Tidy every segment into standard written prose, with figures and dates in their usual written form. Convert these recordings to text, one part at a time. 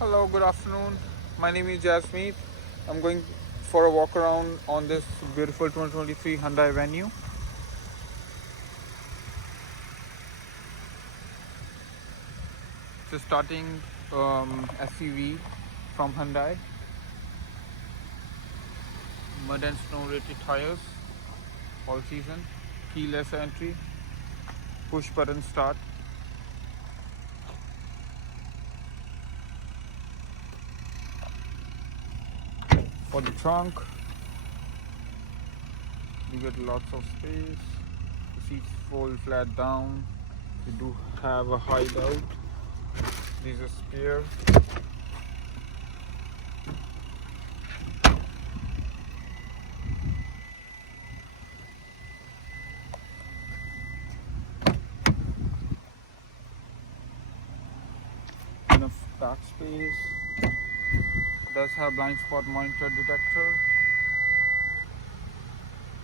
Hello, good afternoon. My name is Jasmeet. I'm going for a walk around on this beautiful 2023 Hyundai VeNue. It's a starting SUV from Hyundai. Mud and snow rated tires, all season, keyless entry, push button start. For the trunk, you get lots of space. The seats fold flat down. You do have a hideout. These are spare. Enough back space. Does have blind spot monitor detector.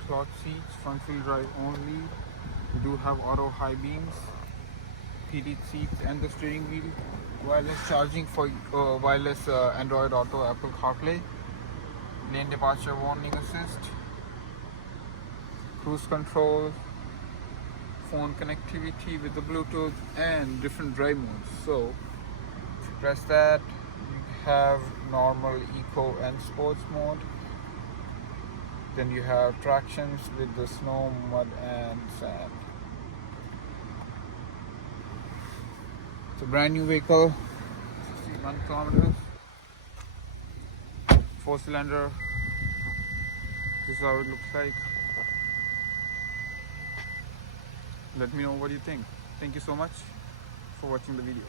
Cloth seats, front wheel drive only. You do have auto high beams, heated seats, and the steering wheel. Wireless charging for wireless Android Auto, Apple CarPlay. Lane departure warning assist. Cruise control. Phone connectivity with the Bluetooth and different drive modes. So if you press that, you have normal, eco, and sports mode. Then you have tractions with the snow, mud, and sand. It's a brand new vehicle, 61 kilometers, 4-cylinder. This is how it looks like. Let me know what you think. Thank you so much for watching the video.